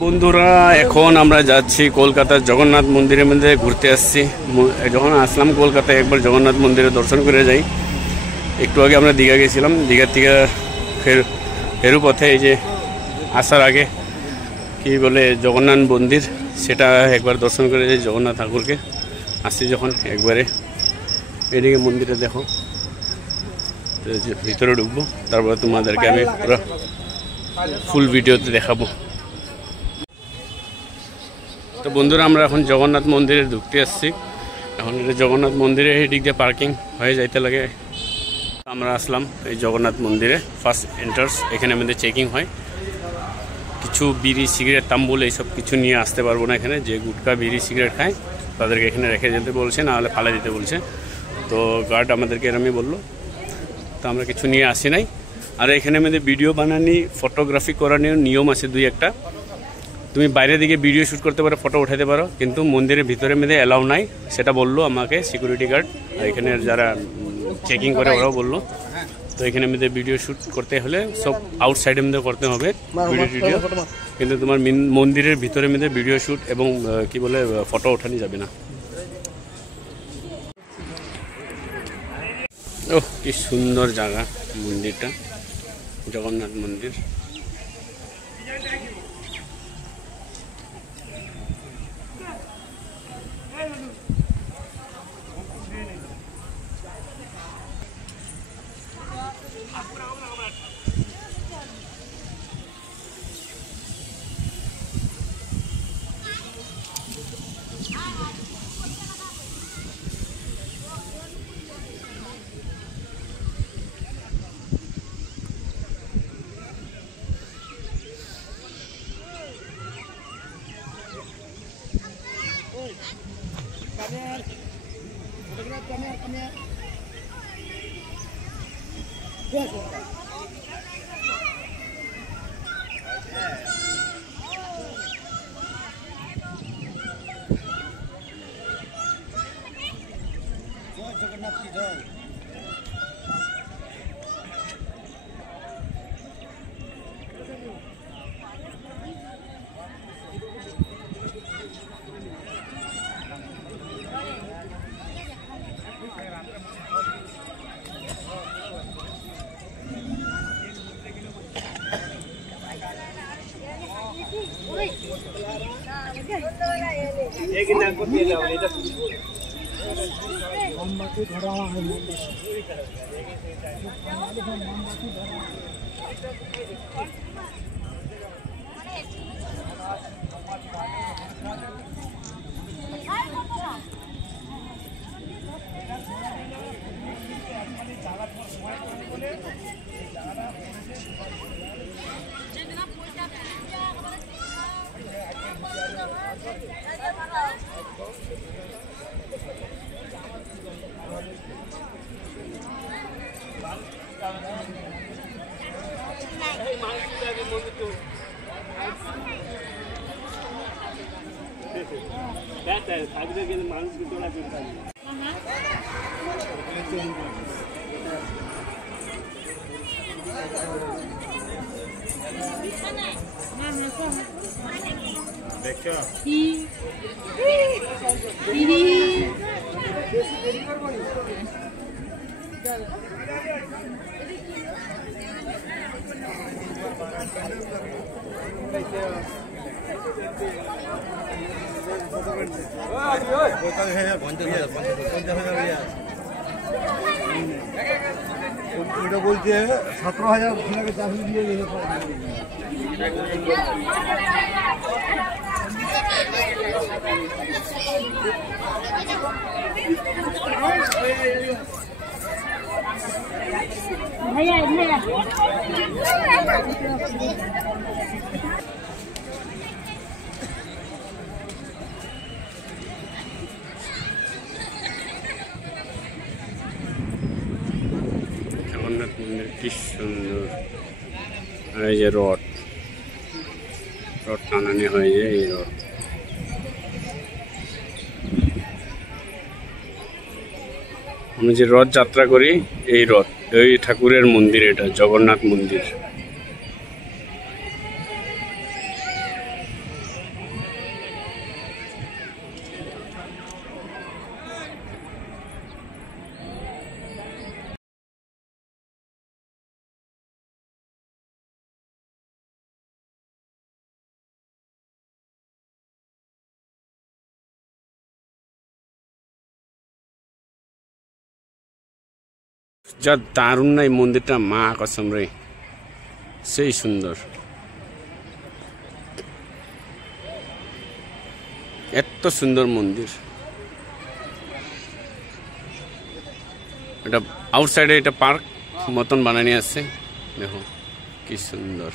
বন্ধুরা এখন আমরা যাচ্ছি কলকাতার জগন্নাথ মন্দিরের মধ্যে ঘুরতে আসছি। যখন আসলাম কলকাতায় একবার জগন্নাথ মন্দিরে দর্শন করে যাই। একটু আগে আমরা দীঘা গেছিলাম, দীঘার থেকে ফেরু পথে এই যে আসার আগে কি বলে জগন্নাথ মন্দির, সেটা একবার দর্শন করে যাই জগন্নাথ ঠাকুরকে। আসছি যখন একবারে এদিকে মন্দিরে দেখো, ভিতরে ঢুকবো, তারপরে তোমাদেরকে আমি পুরো ফুল ভিডিওতে দেখাবো। তো বন্ধুরা আমরা এখন জগন্নাথ মন্দিরে ঢুকতে আসছি। এখন এটা জগন্নাথ মন্দিরে এই দিক দিয়ে পার্কিং হয়ে যাইতে লাগে। আমরা আসলাম এই জগন্নাথ মন্দিরে, ফার্স্ট এন্টার্স। এখানে আমাদের চেকিং হয়। কিছু বিড়ি সিগারেট তাম্বুল এইসব কিছু নিয়ে আসতে পারবো না এখানে। যে গুটকা বিড়ি সিগারেট খায় তাদেরকে এখানে রেখে যেতে বলছে, না হলে ফালা দিতে বলছে। তো গার্ড আমাদেরকে এরমই বললো, তো আমরা কিছু নিয়ে আসি নাই। আর এখানে আমাদের ভিডিও বানানি, ফটোগ্রাফি করানোর নিয়ম আছে দুই একটা। তুমি বাইরে দিকে ভিডিও শ্যুট করতে পারো, ফটো উঠাতে পারো, কিন্তু মন্দিরের ভিতরে মধ্যে অ্যালাউ নাই, সেটা বললো আমাকে সিকিউরিটি গার্ড। আর এখানে যারা চেকিং করে ওরাও বললো। তো এখানে মধ্যে ভিডিও শ্যুট করতে হলে সব আউটসাইডের মধ্যে করতে হবে ভিডিও, কিন্তু তোমার মন্দিরের ভিতরে মধ্যে ভিডিও শ্যুট এবং কি বলে ফটো ওঠানো যাবে না। ওহ, কি সুন্দর জায়গা মন্দিরটা, জগন্নাথ মন্দির। এটা বলছে 17,000 টাকা চাকরি দিয়ে গেলে भैया भैया জগন্নাথ মন্দির কি সুন্দর। আর এই যে রথ টানানি হয়, যে এই রথ। আমি যে রথ যাত্রা করি, এই রথ, এই ঠাকুরের মন্দির, এটা জগন্নাথ মন্দির। যা দারুণ না এই মন্দিরটা, মা কসম রে, সেই সুন্দর। এত সুন্দর মন্দির। এটা আউটসাইডে এটা পার্ক মতন বানানি আছে, দেখো কি সুন্দর।